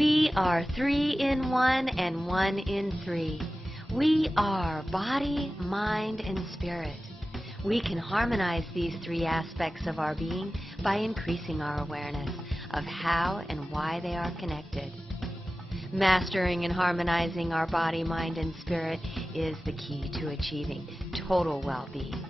We are 3 in 1 and 1 in 3. We are body, mind, and spirit. We can harmonize these three aspects of our being by increasing our awareness of how and why they are connected. Mastering and harmonizing our body, mind, and spirit is the key to achieving total well-being.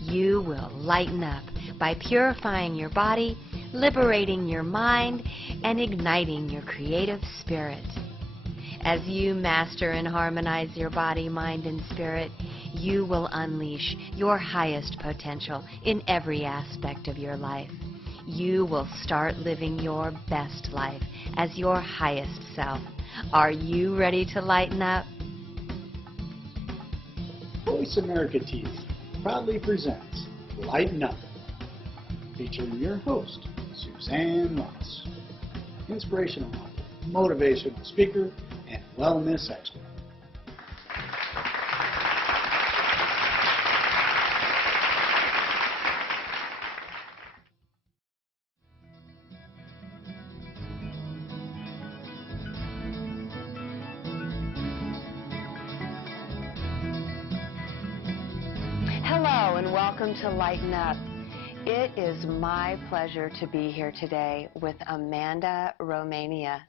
You will lighten up by purifying your body, liberating your mind, and igniting your creative spirit. As you master and harmonize your body, mind, and spirit, you will unleash your highest potential in every aspect of your life. You will start living your best life as your highest self. Are you ready to lighten up? Voice America TV proudly presents Lighten Up, featuring your host, Suzanne Ross, inspirational author, motivational speaker, and wellness expert. Hello and welcome to Lighten Up. It is my pleasure to be here today with Amanda Romania.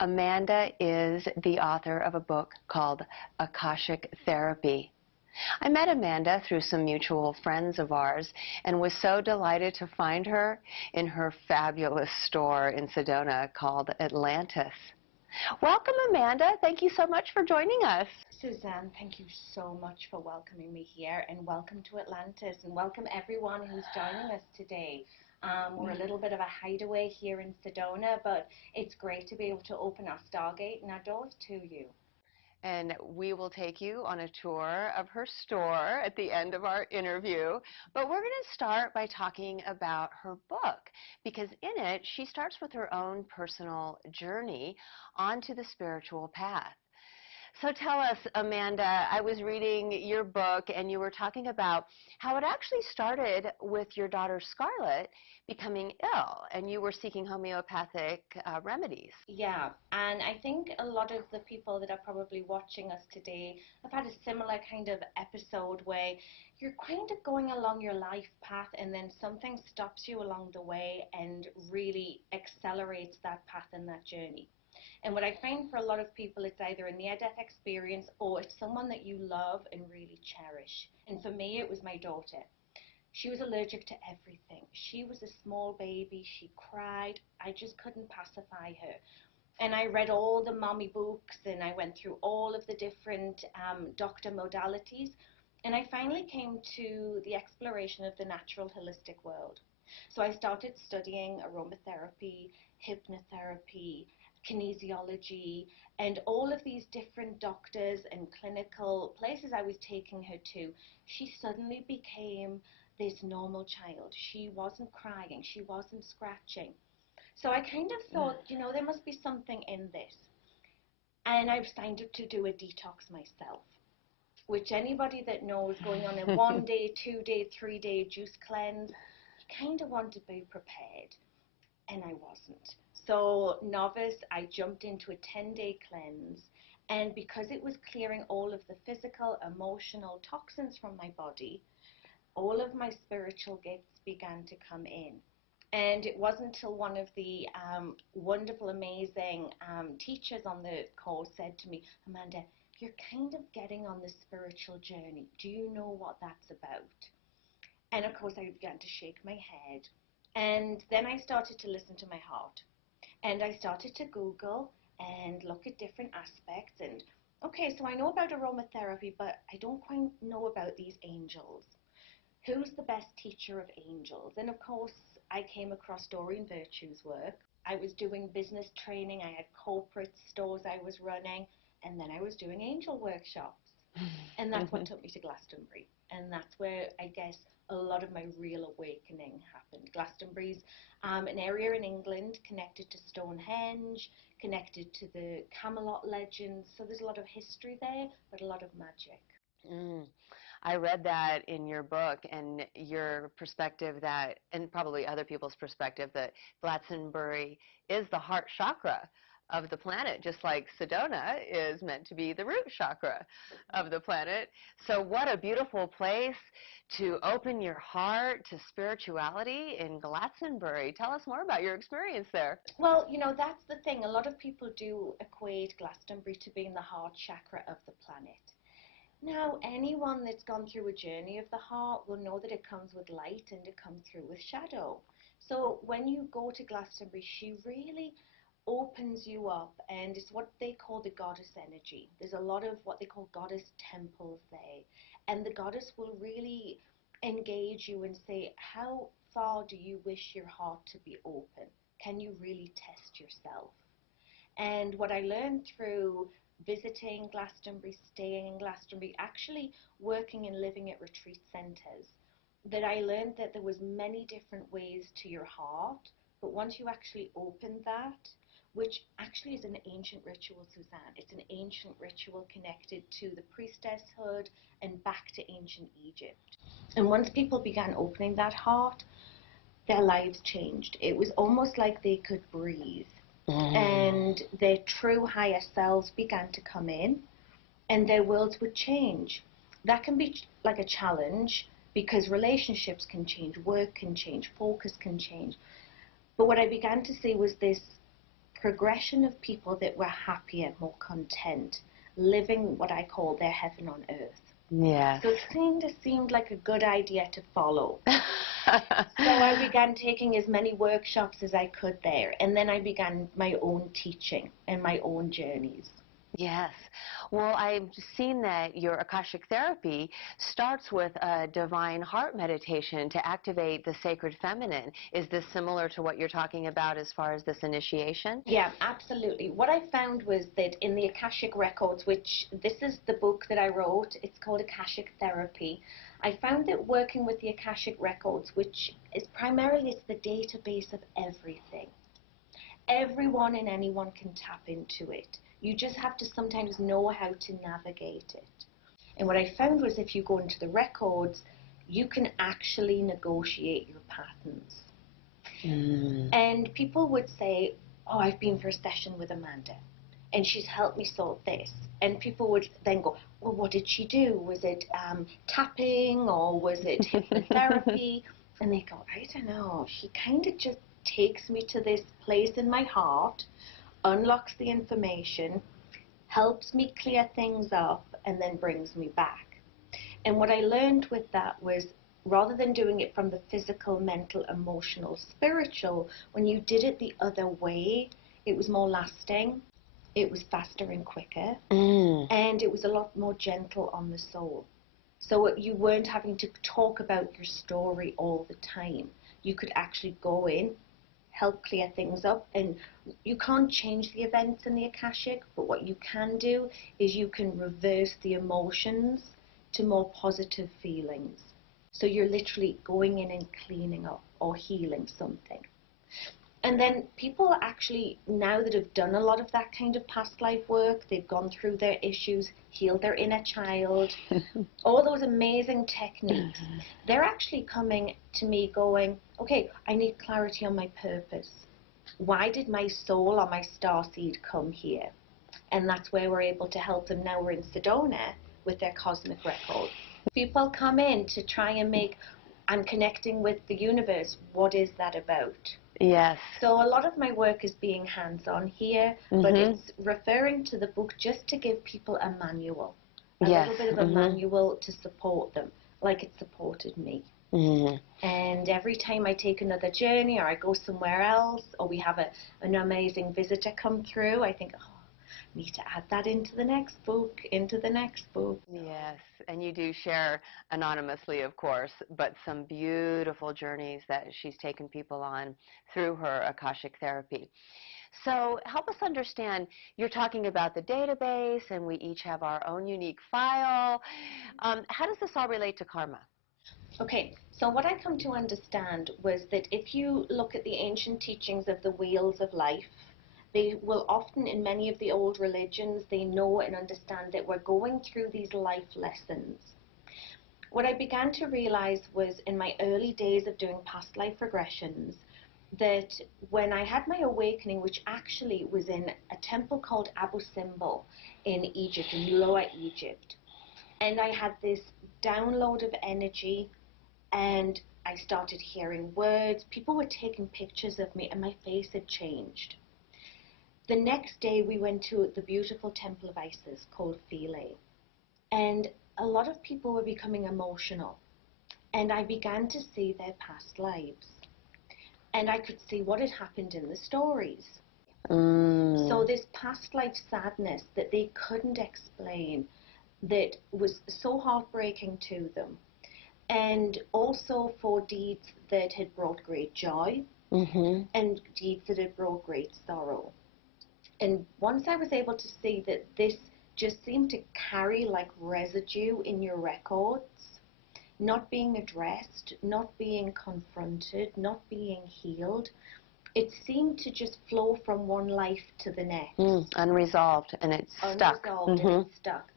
Amanda is the author of a book called Akashic Therapy. I met Amanda through some mutual friends of ours and was so delighted to find her in her fabulous store in Sedona called Atlantis. Welcome, Amanda. Thank you so much for joining us. Suzanne, thank you so much for welcoming me here, and welcome to Atlantis, and welcome everyone who's joining us today. We're a little bit of a hideaway here in Sedona, but it's great to be able to open our Stargate and our doors to you. And we will take you on a tour of her store at the end of our interview. But we're going to start by talking about her book, because in it, she starts with her own personal journey onto the spiritual path. So tell us, Amanda, I was reading your book and you were talking about how it actually started with your daughter Scarlett becoming ill and you were seeking homeopathic remedies. Yeah, and I think a lot of the people that are probably watching us today have had a similar kind of episode where you're kind of going along your life path and then something stops you along the way and really accelerates that path and that journey. And what I find for a lot of people, it's either a near-death experience or it's someone that you love and really cherish. And for me, it was my daughter. She was allergic to everything. She was a small baby. She cried. I just couldn't pacify her. And I read all the mommy books and I went through all of the different doctor modalities. And I finally came to the exploration of the natural holistic world. So I started studying aromatherapy, hypnotherapy, kinesiology, and all of these different doctors and clinical places I was taking her to. She suddenly became this normal child. She wasn't crying, she wasn't scratching. So I kind of thought, you know, there must be something in this. And I've signed up to do a detox myself, which anybody that knows, going on a 1 day, 2 day, 3 day juice cleanse, you kind of want to be prepared. And I wasn't. So novice, I jumped into a 10-day cleanse, and because it was clearing all of the physical, emotional toxins from my body, all of my spiritual gifts began to come in. And it wasn't until one of the wonderful, amazing teachers on the course said to me, Amanda, you're kind of getting on the spiritual journey. Do you know what that's about? And of course I began to shake my head. And then I started to listen to my heart. And I started to Google and look at different aspects. And okay, so I know about aromatherapy, but I don't quite know about these angels. Who's the best teacher of angels? And of course, I came across Doreen Virtue's work. I was doing business training. I had corporate stores I was running. And then I was doing angel workshops. And that's what took me to Glastonbury. And that's where, I guess, a lot of my real awakening happened. Glastonbury's an area in England connected to Stonehenge, connected to the Camelot legends. So there's a lot of history there, but a lot of magic. I read that in your book and your perspective that, and probably other people's perspective, that Glastonbury is the heart chakra of the planet, just like Sedona is meant to be the root chakra of the planet. So what a beautiful place to open your heart to spirituality in Glastonbury. Tell us more about your experience there. Well, you know, that's the thing. A lot of people do equate Glastonbury to being the heart chakra of the planet. Now, anyone that's gone through a journey of the heart will know that it comes with light and it comes through with shadow. So when you go to Glastonbury, she really opens you up, and it's what they call the goddess energy. There's a lot of what they call goddess temples there, and the goddess will really engage you and say, how far do you wish your heart to be open? Can you really test yourself? And what I learned through visiting Glastonbury, staying in Glastonbury, actually working and living at retreat centres, that I learned that there was many different ways to your heart, but once you actually opened that, which actually is an ancient ritual, Suzanne. It's an ancient ritual connected to the priestesshood and back to ancient Egypt. And once people began opening that heart, their lives changed. It was almost like they could breathe. And their true higher selves began to come in, and their worlds would change. That can be like a challenge, because relationships can change, work can change, focus can change. But what I began to see was this progression of people that were happier, more content, living what I call their heaven on earth. Yes. So it kind of seemed like a good idea to follow. So I began taking as many workshops as I could there, and then I began my own teaching and my own journeys. Yes. Well, I've seen that your Akashic therapy starts with a divine heart meditation to activate the sacred feminine. Is this similar to what you're talking about as far as this initiation? Yeah, absolutely. What I found was that in the Akashic Records, which this is the book that I wrote, it's called Akashic Therapy. I found that working with the Akashic Records, which is primarily it's the database of everything. Everyone and anyone can tap into it. You just have to sometimes know how to navigate it. And what I found was if you go into the records, you can actually negotiate your patterns. And people would say, oh, I've been for a session with Amanda, and she's helped me sort this. And people would then go, well, what did she do? Was it tapping, or was it hypnotherapy? And they go, I don't know. She kind of just takes me to this place in my heart, unlocks the information, helps me clear things up, and then brings me back. And what I learned with that was, rather than doing it from the physical, mental, emotional, spiritual, when you did it the other way, it was more lasting, it was faster and quicker, and it was a lot more gentle on the soul. So you weren't having to talk about your story all the time. You could actually go in, help clear things up, and you can't change the events in the Akashic, but what you can do is you can reverse the emotions to more positive feelings. So you're literally going in and cleaning up or healing something. And then people actually, now that have done a lot of that kind of past life work, they've gone through their issues, healed their inner child, all those amazing techniques, they're actually coming to me going, okay, I need clarity on my purpose. Why did my soul or my starseed come here? And that's where we're able to help them. Now we're in Sedona with their cosmic records. People come in to try and make, I'm connecting with the universe. What is that about? Yes. So a lot of my work is being hands-on here, but it's referring to the book just to give people a manual, a little bit of a manual to support them, like it supported me. And every time I take another journey, or I go somewhere else, or we have an amazing visitor come through, I think, oh, I need to add that into the next book, into the next book. Yes, and you do share anonymously, of course, but some beautiful journeys that she's taken people on through her Akashic therapy. So help us understand, you're talking about the database, and we each have our own unique file. How does this all relate to karma? Okay, so what I come to understand was that if you look at the ancient teachings of the wheels of life, they will often, in many of the old religions, they know and understand that we're going through these life lessons. What I began to realize was in my early days of doing past life regressions, that when I had my awakening, which actually was in a temple called Abu Simbel in Egypt, in Lower Egypt, and I had this download of energy, and I started hearing words. People were taking pictures of me, and my face had changed. The next day, we went to the beautiful Temple of Isis called Philae, and a lot of people were becoming emotional, and I began to see their past lives, and I could see what had happened in the stories. So this past life sadness that they couldn't explain, that was so heartbreaking to them, and also for deeds that had brought great joy, and deeds that had brought great sorrow. And once I was able to see that this just seemed to carry like residue in your records, not being addressed, not being confronted, not being healed, it seemed to just flow from one life to the next. Unresolved, and it's stuck. Unresolved, and it's stuck.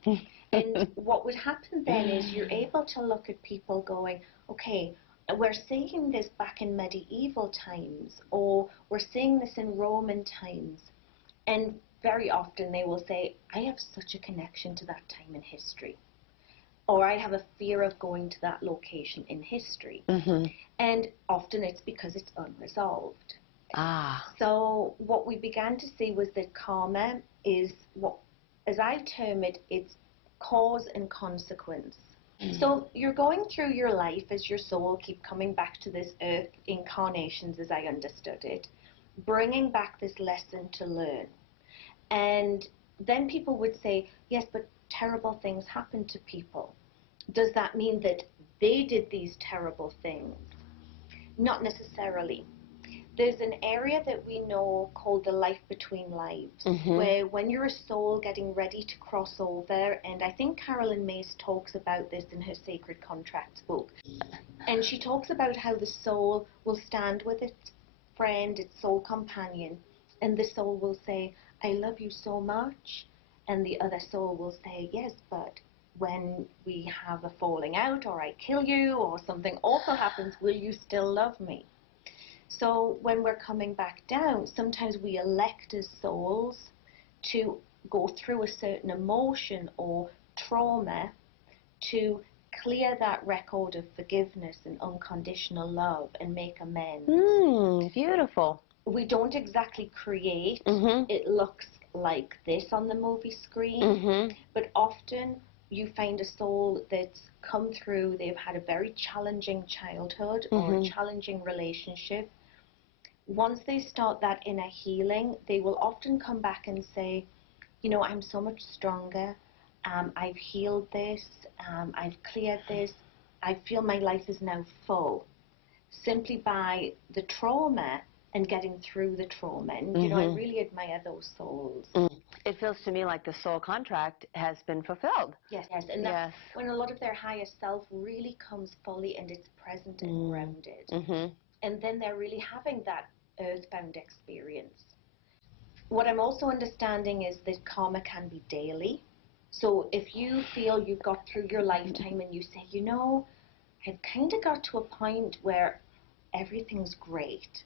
And what would happen then is you're able to look at people going, okay, we're seeing this back in medieval times, or we're seeing this in Roman times. And very often they will say, I have such a connection to that time in history, or I have a fear of going to that location in history. And often it's because it's unresolved. So what we began to see was that karma is what, as I term it, it's cause and consequence. So you're going through your life as your soul keep coming back to this earth, incarnations as I understood it, bringing back this lesson to learn. And then people would say, yes, but terrible things happen to people. Does that mean that they did these terrible things? Not necessarily. There's an area that we know called the life between lives, where when you're a soul getting ready to cross over, and I think Carolyn Mace talks about this in her Sacred Contracts book, and she talks about how the soul will stand with its friend, its soul companion, and the soul will say, I love you so much, and the other soul will say, yes, but when we have a falling out, or I kill you, or something awful happens, will you still love me? So when we're coming back down, sometimes we elect as souls to go through a certain emotion or trauma to clear that record of forgiveness and unconditional love and make amends. Beautiful. We don't exactly create. It looks like this on the movie screen, but often you find a soul that's come through, they've had a very challenging childhood or a challenging relationship. Once they start that inner healing, they will often come back and say, you know, I'm so much stronger, I've healed this, I've cleared this, I feel my life is now full, simply by the trauma and getting through the trauma. And, you know, I really admire those souls. It feels to me like the soul contract has been fulfilled. Yes, and that's when a lot of their higher self really comes fully and it's present and grounded. And then they're really having that earthbound experience. What I'm also understanding is that karma can be daily. So if you feel you've got through your lifetime and you say, you know, I've kind of got to a point where everything's great,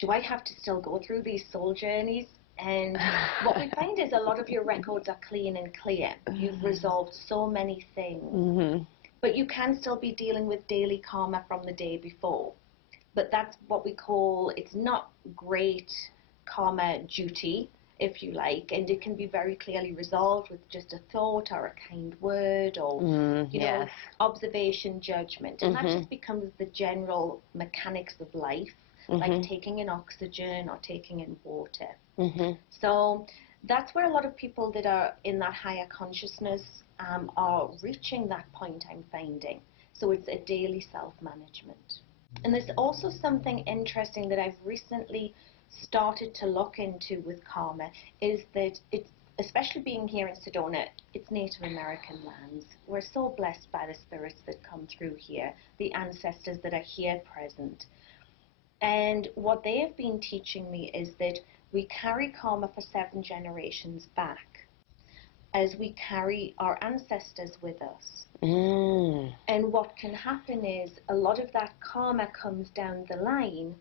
do I have to still go through these soul journeys? And what we find is a lot of your records are clean and clear. You've resolved so many things. But you can still be dealing with daily karma from the day before. But that's what we call, it's not great karma duty, if you like, and it can be very clearly resolved with just a thought or a kind word or, you know, observation, judgment. And that just becomes the general mechanics of life, like taking in oxygen or taking in water. So that's where a lot of people that are in that higher consciousness are reaching that point, I'm finding. So it's a daily self-management. And there's also something interesting that I've recently started to look into with karma, is that it's, especially being here in Sedona, it's Native American lands. We're so blessed by the spirits that come through here, the ancestors that are here present. And what they have been teaching me is that we carry karma for 7 generations back, as we carry our ancestors with us. And what can happen is a lot of that karma comes down the line,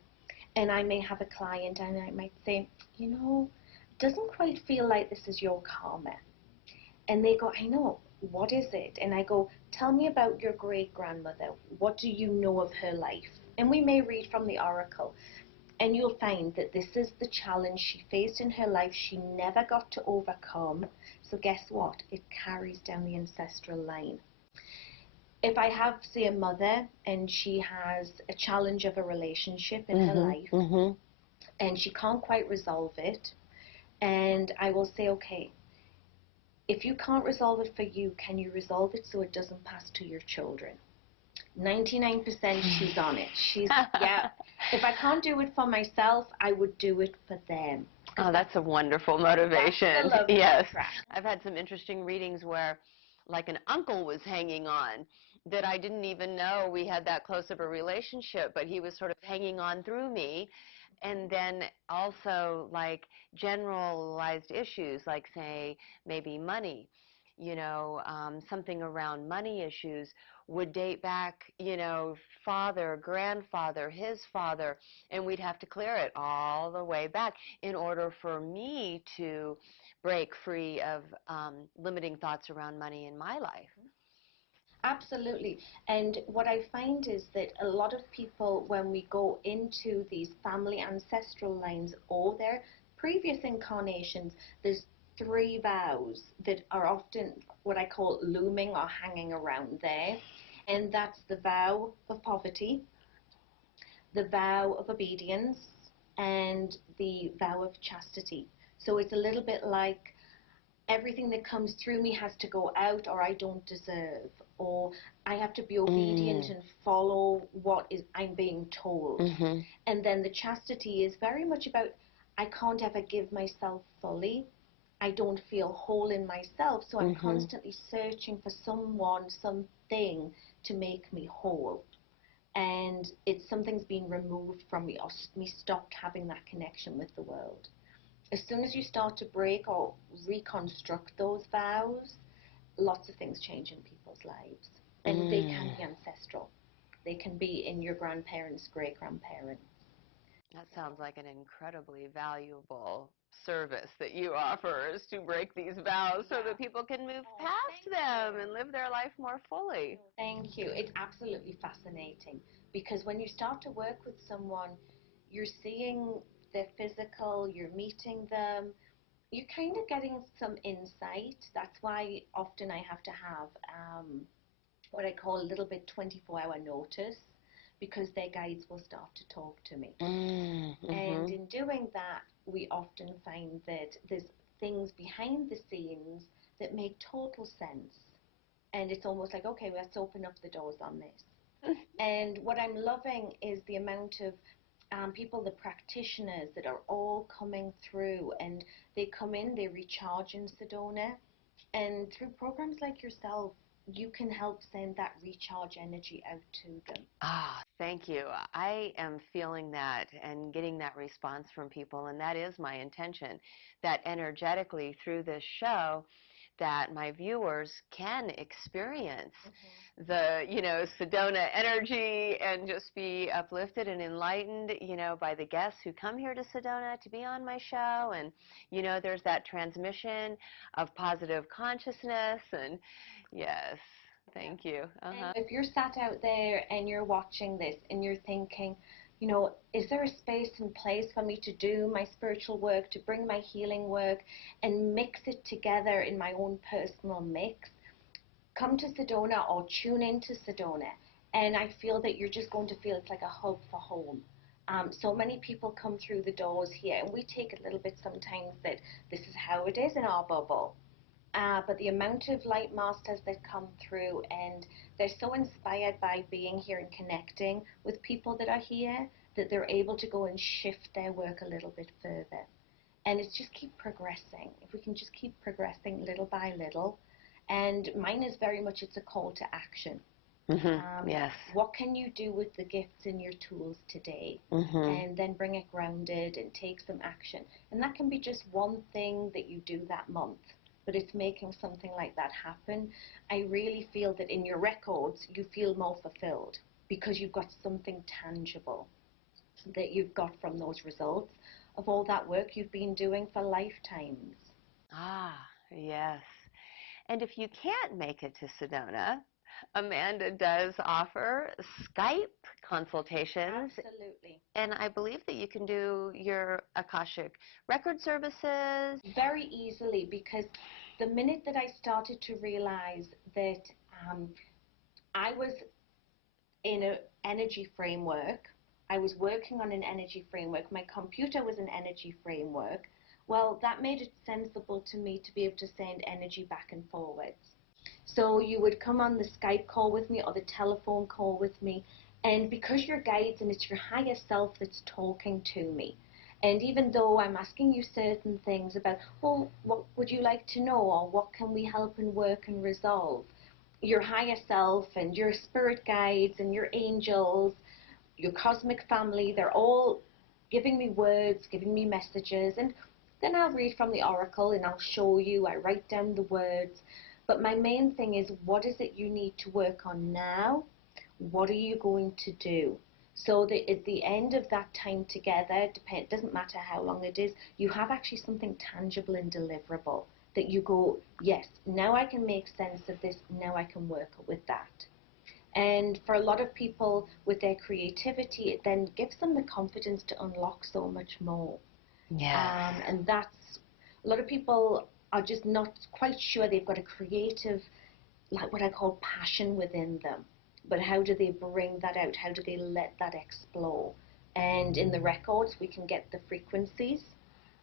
And I may have a client and I might say, you know, it doesn't quite feel like this is your karma. And they go, I know, what is it? And I go, tell me about your great-grandmother. What do you know of her life? And we may read from the oracle. And you'll find that this is the challenge she faced in her life. She never got to overcome. So guess what? It carries down the ancestral line. If I have, say, a mother and she has a challenge of a relationship in her life, and she can't quite resolve it, and I will say, okay, if you can't resolve it for you, can you resolve it so it doesn't pass to your children? 99% she's on it. She's, yeah, if I can't do it for myself, I would do it for them. Oh, that's a wonderful motivation. That's the love yes. contract. I've had some interesting readings where, like, an uncle was hanging on that I didn't even know we had that close of a relationship, but he was sort of hanging on through me. And then also, like, generalized issues, like, say, maybe money, you know, something around money issues would date back, you know, father, grandfather, his father, and we'd have to clear it all the way back in order for me to break free of limiting thoughts around money in my life. Absolutely. And what I find is that a lot of people, when we go into these family ancestral lines or their previous incarnations, there's 3 vows that are often what I call looming or hanging around there. And that's the vow of poverty, the vow of obedience, and the vow of chastity. So it's a little bit like everything that comes through me has to go out, or I don't deserve, or I have to be obedient and follow what is I'm being told. And then the chastity is very much about I can't ever give myself fully. I don't feel whole in myself, so I'm constantly searching for someone, something to make me whole. And it's something's being removed from me, or me stopped having that connection with the world. As soon as you start to break or reconstruct those vows, lots of things change in people's lives. And they can be ancestral. They can be in your grandparents, great-grandparents. That sounds like an incredibly valuable service that you offer, is to break these vows so that people can move past them and live their life more fully. Thank you. It's absolutely fascinating because when you start to work with someone, you're seeing their physical, you're meeting them, you're kind of getting some insight. That's why often I have to have what I call a little bit 24-hour notice, because their guides will start to talk to me. And in doing that, we often find that there's things behind the scenes that make total sense. And it's almost like, okay, let's open up the doors on this. And what I'm loving is the amount of people, the practitioners that are all coming through, and they come in, they recharge in Sedona, and through programs like yourself, you can help send that recharge energy out to them. Ah, thank you. I am feeling that and getting that response from people, and that is my intention, that energetically through this show, that my viewers can experience the, you know, Sedona energy and just be uplifted and enlightened, you know, by the guests who come here to Sedona to be on my show. And, you know, there's that transmission of positive consciousness. And yes, thank you. And if you're sat out there and you're watching this and you're thinking, you know, is there a space and place for me to do my spiritual work, to bring my healing work and mix it together in my own personal mix? Come to Sedona or tune into Sedona, and I feel that you're just going to feel it's like a hub for home. So many people come through the doors here, and we take a little bit sometimes that this is how it is in our bubble. But the amount of light masters that come through, and they're so inspired by being here and connecting with people that are here, that they're able to go and shift their work a little bit further. And it's just keep progressing. If we can just keep progressing little by little. And mine is very much, it's a call to action. Yes. What can you do with the gifts and your tools today? And then bring it grounded and take some action. And that can be just one thing that you do that month, but it's making something like that happen. I really feel that in your records, you feel more fulfilled because you've got something tangible. that you've got from those results of all that work you've been doing for lifetimes. Ah, yes. And if you can't make it to Sedona, Amanda does offer Skype consultations. Absolutely. And I believe that you can do your Akashic Record services. Very easily, because the minute that I started to realize that I was in an energy framework, I was working on an energy framework, my computer was an energy framework, well, that made it sensible to me to be able to send energy back and forwards. So you would come on the Skype call with me or the telephone call with me, and because you're guides and it's your higher self that's talking to me, and even though I'm asking you certain things about, well, what would you like to know, or what can we help and work and resolve, your higher self and your spirit guides and your angels, your cosmic family, they're all giving me words, giving me messages, and then I'll read from the oracle and I'll show you, I write down the words. But my main thing is, what is it you need to work on now? What are you going to do? So that at the end of that time together, doesn't matter how long it is, you have actually something tangible and deliverable that you go, yes, now I can make sense of this, now I can work with that. And for a lot of people with their creativity, it then gives them the confidence to unlock so much more. Yes. And that's, a lot of people are just not quite sure they've got a creative, like what I call passion within them. But how do they bring that out? How do they let that explode? And in the records, we can get the frequencies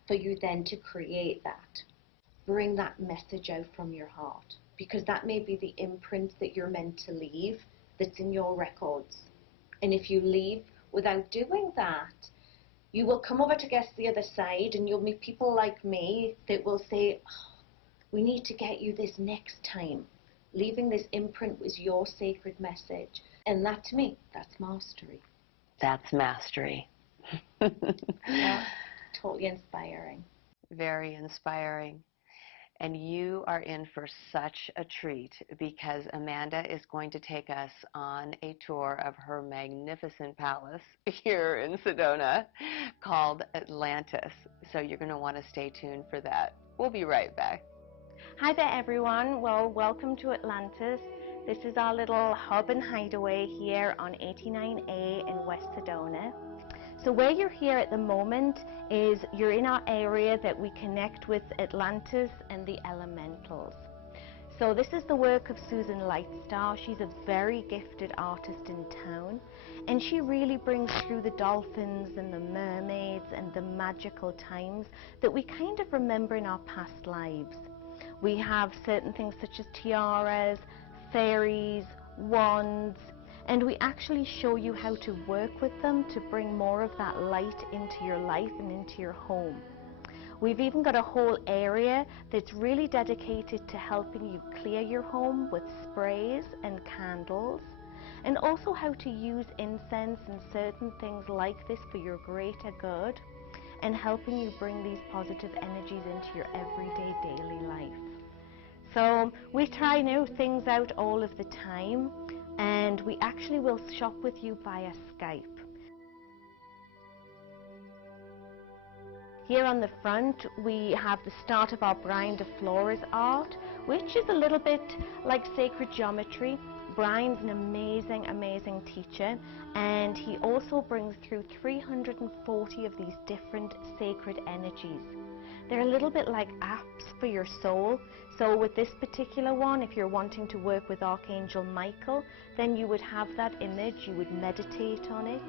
for you then to create that. Bring that message out from your heart, because that may be the imprint that you're meant to leave that's in your records. And if you leave without doing that, you will come over to guess the other side, and you'll meet people like me that will say, oh, we need to get you this next time. Leaving this imprint was your sacred message. And that, to me, that's mastery. That's mastery. Yeah, totally inspiring. Very inspiring. And you are in for such a treat, because Amanda is going to take us on a tour of her magnificent palace here in Sedona called Atlantis. So you're going to want to stay tuned for that. We'll be right back. Hi there everyone, well, welcome to Atlantis. This is our little hub and hideaway here on 89A in West Sedona. So where you're here at the moment is you're in our area that we connect with Atlantis and the elementals. So this is the work of Susan Lightstar. She's a very gifted artist in town, and she really brings through the dolphins and the mermaids and the magical times that we kind of remember in our past lives. We have certain things such as tiaras, fairies, wands, and we actually show you how to work with them to bring more of that light into your life and into your home. We've even got a whole area that's really dedicated to helping you clear your home with sprays and candles, and also how to use incense and certain things like this for your greater good, and helping you bring these positive energies into your everyday daily life. So we try new things out all of the time, and we actually will shop with you via Skype. Here on the front we have the start of our Brian de Flores art, which is a little bit like sacred geometry. Brian's an amazing teacher, and he also brings through 340 of these different sacred energies. They're a little bit like apps for your soul. So with this particular one, if you're wanting to work with Archangel Michael, then you would have that image, you would meditate on it,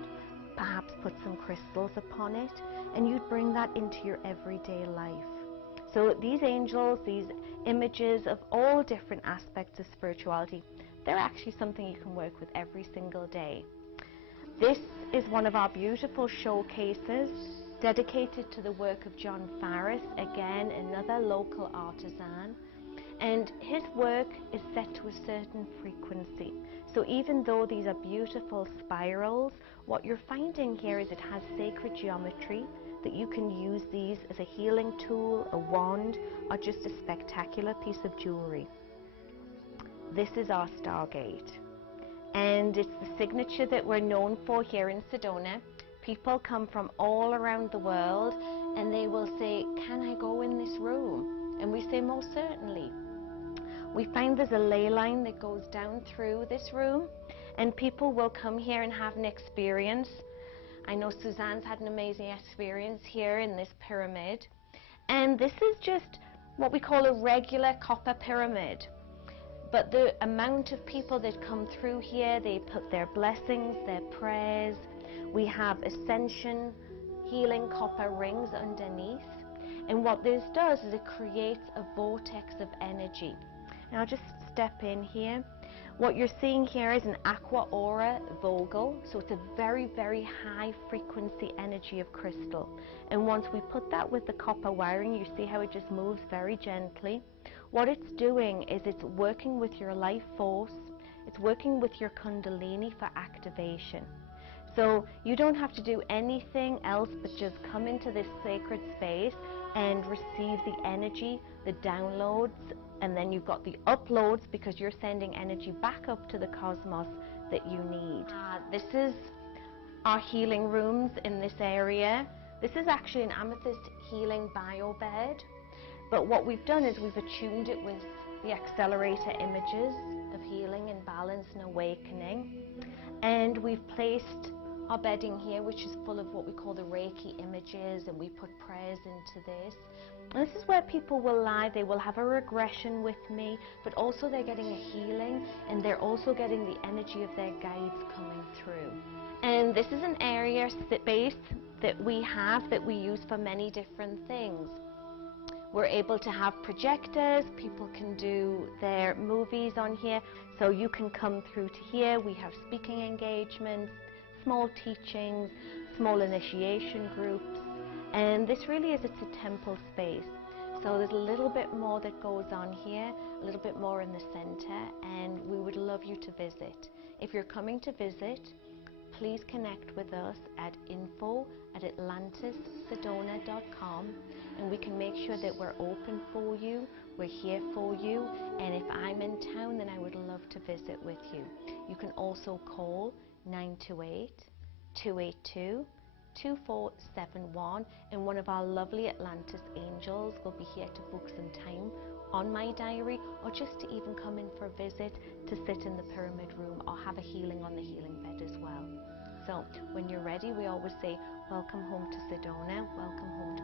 perhaps put some crystals upon it, and you'd bring that into your everyday life. So these angels, these images of all different aspects of spirituality, they're actually something you can work with every single day. This is one of our beautiful showcases dedicated to the work of John Farris, again another local artisan, and his work is set to a certain frequency. So even though these are beautiful spirals, what you're finding here is it has sacred geometry, that you can use these as a healing tool, a wand, or just a spectacular piece of jewelry. This is our Stargate, and it's the signature that we're known for here in Sedona. People come from all around the world and they will say, can I go in this room? And we say, most certainly. We find there's a ley line that goes down through this room, and people will come here and have an experience. I know Suzanne's had an amazing experience here in this pyramid. And this is just what we call a regular copper pyramid. But the amount of people that come through here, they put their blessings, their prayers. We have ascension, healing copper rings underneath. And what this does is it creates a vortex of energy. And I'll just step in here. What you're seeing here is an aqua aura vogel, so it's a very, very high frequency energy of crystal. And once we put that with the copper wiring, you see how it just moves very gently. What it's doing is it's working with your life force, it's working with your kundalini for activation. So you don't have to do anything else but just come into this sacred space and receive the energy, the downloads, and then you've got the uploads because you're sending energy back up to the cosmos that you need. This is our healing rooms in this area. This is actually an amethyst healing bio bed, but what we've done is we've attuned it with the accelerator images of healing and balance and awakening, and we've placed our bedding here, which is full of what we call the Reiki images, and we put prayers into this. And this is where people will lie. They will have a regression with me, but also they're getting a healing, and they're also getting the energy of their guides coming through. And this is an area space that we have that we use for many different things. We're able to have projectors, people can do their movies on here, so you can come through to here. We have speaking engagements, small teachings, small initiation groups, and this really is, it's a temple space. So there's a little bit more that goes on here, a little bit more in the center, and we would love you to visit. If you're coming to visit, please connect with us at info@atlantissedona.com, and we can make sure that we're open for you, we're here for you, and if I'm in town, then I would love to visit with you. You can also call 928-282-2471, and one of our lovely Atlantis angels will be here to book some time on my diary, or just to even come in for a visit, to sit in the pyramid room, or have a healing on the healing bed as well. So when you're ready, we always say, welcome home to Sedona, welcome home